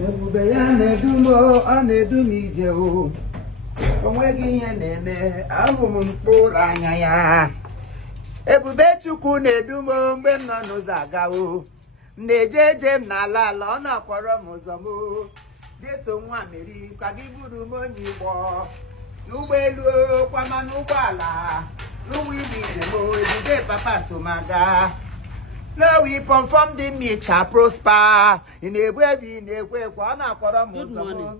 Ebube ya na-edumo, ọ na-edum ije o. Onweghị ihe na-eme, ahụ m mkpụrụ anya ya. Ebube Chukwu na-edumo mgbe m nọ n'ụzọ aga o. M na-eje eje m n'ala ala, ọ na-akpọrọ m ụzọ m o. Jeso nwa Meri, ka gị buru m onye Igbo. N'ụgbọelu, kwama n'ụgbọala, n'ụgbọ ibu ije m, Ebube Papa Somaga. No weapon from the meat shall prosper. In a baby, in a way, one akpọrọ m ụzọ.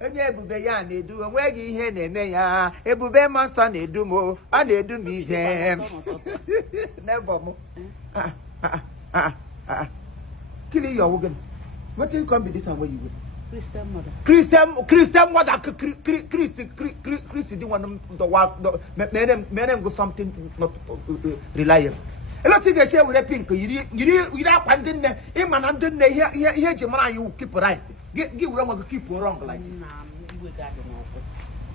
Onye ebube ya na-edu, onweghị ihe na-eme ya. Ebube m nsọ na-edu m, ọ na-edu m ije. Never mo. Kill your organ. What will come be this one where you go? Christian mother. Christian mother. Chris didn't want the work. Men go something not reliable. A lot of things here with a pink. You are pandin there. Him and I'm doing here. Here, Jamana, you keep right. Give wrong, keep wrong like this.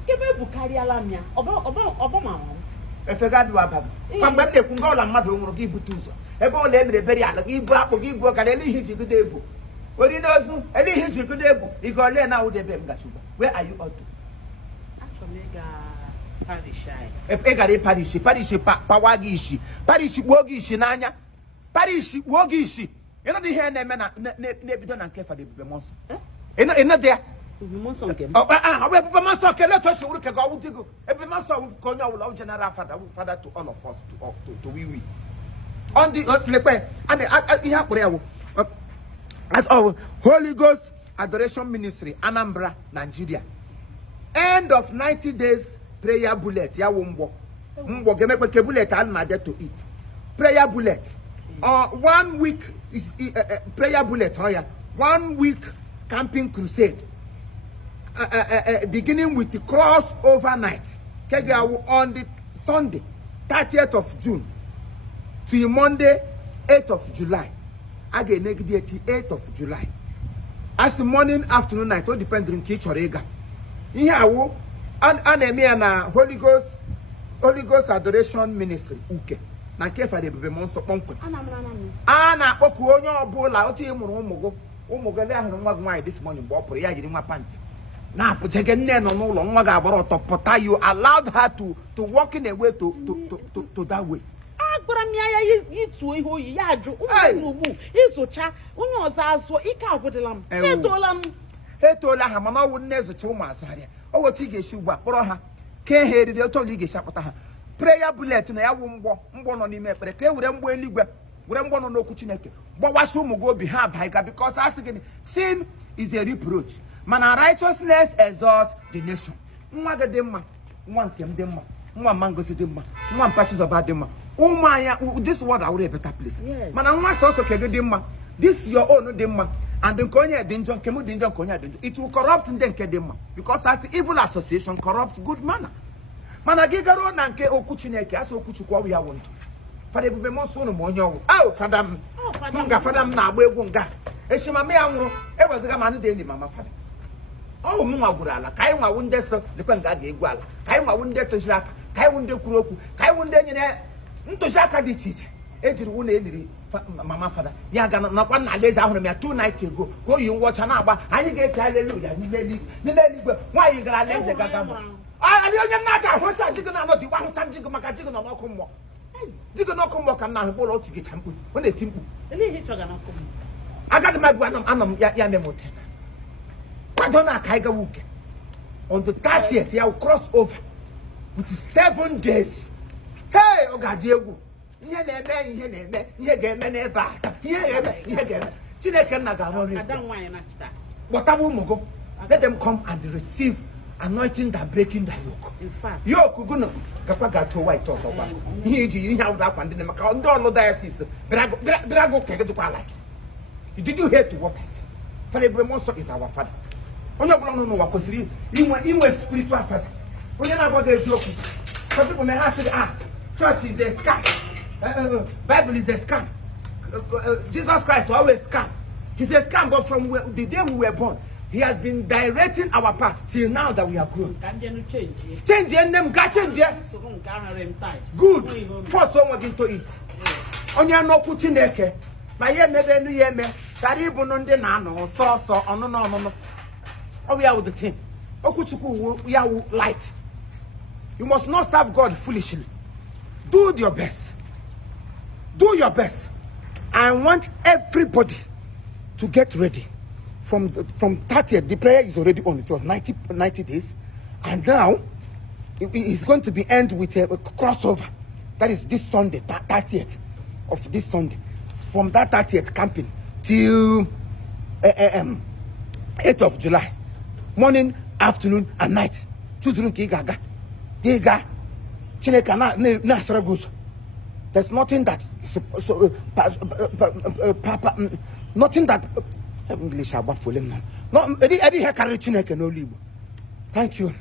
Give me Bukari Alamia. Obama. If I got what happened, come back there. Kungola mother will give you two. About them, the very other give back or give work and any hit you could able. What he does, any hit you could able. You got there now with the baby. Where are you out to? Actually, Parish. Egare Parish, Pawagishi, Parish Wogishi Nanya, Parish Wogishi. You know the hair name Nebidon and Kefa de Monson. Eh? Not there. Monson can let us look at God. Every monster will call your general father to all of us to we. On the Lepe, and as our Holy Ghost Adoration Ministry, Anambra, Nigeria. End of 90 days. Prayer bullet, ya wumbo. Mbo geme kwa bullet and mother to eat. Prayer bullet. 1 week is prayer bullet. 1 week camping crusade. Beginning with the cross overnight. On the Sunday, 30th of June to Monday, 8th of July. Again, 8th of July. As the morning, afternoon, night, all depends on each or ega. Here, and Holy Ghost Adoration Ministry uke na kefa de bebe monso kponkwe ana kpoku onye obula oti emuru umugo le ahuru nwa gwa this morning bo opuru ya jiri nwa panty na apujege nne no n'ụlọ nwa ga agbara otopota. You allowed her to walk in a way to that way. Agbara mi aya yitu ihe oyi ya aju umu izocha onye ozo azo ike agwudela m etola ha mana owu nne ezocha ụmụ azụ haria. Oh, what you get, you back, Broha. Can't hear the told you get shapata. Prayer bullet na ya wumbo, mbono ni me, but we don't want to go no kuchineke. But what should go behind Higa because asking sin is a reproach. Man, righteousness exalt the nation. Mwaga demma, one came demma, one mango demma, one patches about demma. Oh my, this word I would have a better place. Man, I want also kege demma. This is your own demma. And the Konya danger, Kemu danger, Konya danger. It will corrupt in the Kedema. Because that's evil association corrupts good manner. Managigaro Nanke Okuchineke, as Okuchukwa we want. For the Bemoson Monyo. Oh, Fadam. Munga Fadam na Wunga. Eshima Meamo, it was a man daily, Mamma Fadam. Oh, Muma Gurala, Kaiwa Wundes, the Panga Guala, Kaiwa Wunde to Jack, Kaiwunde Kuroku, Kaiwunde into Jaka di Chich. Ejiri wune mama father ya ga na kwa na lazy ahuru me 2 nights ago go you watch na agba anyị ga hallelujah ni igwe nwa yi gara lazy gaga mo ali onye na ga hota jigo na no di wa hota jigo maka jigo na n'ọkụ mmụọ jigo n'ọkụ mmụọ ka na ahụ otu gị champu ọ na-eti mkpu ele ihe choga n'ọkụ mmụọ agadi magbu anam ya memote kwado na kai ga wuke on the 30th ya will cross over with 7 days. Hey ogadi egwu ihe na-eme ihe ga-eme n'ebe a ihe ga-eme Chineke nna ga-arụ gbọtaba ụmụgo. Let them come and receive anointing that breaking the yoke. In fact, yoke gụnụ gakwa gato white ọzọ gba ihe iji ihe awụda akwa ndị maka ndị ọlụ diocese bịrago kegedukwa like. Did you hear to what I said? Father Ibrahim is our father. Onye ọbụla nọ n'ụwa kwesịrị inwe spiritual father. Onye na-agwa gị eziokwu. Some people may have said, church is a scam. Bible is a scam. Jesus Christ always scam. He's a scam, but from the day we were born, he has been directing our path till now that we are grown. Change your name, change. Good. Force someone into it. Onye no Chineke. Ma ye mebe nu ye me. Kari bunundi na no so no. Oh, we are with the thing. Okuchuku we are light. You must not serve God foolishly. Do your best. Do your best. I want everybody to get ready. From 30th, the prayer is already on. It was 90 days. And now, it's going to be end with a crossover. That is this Sunday, 30th of this Sunday. From that 30th camping till 8th of July. Morning, afternoon, and night. There's nothing that nothing that English about for them now. No, Eddie Chineke no Igbo. Thank you.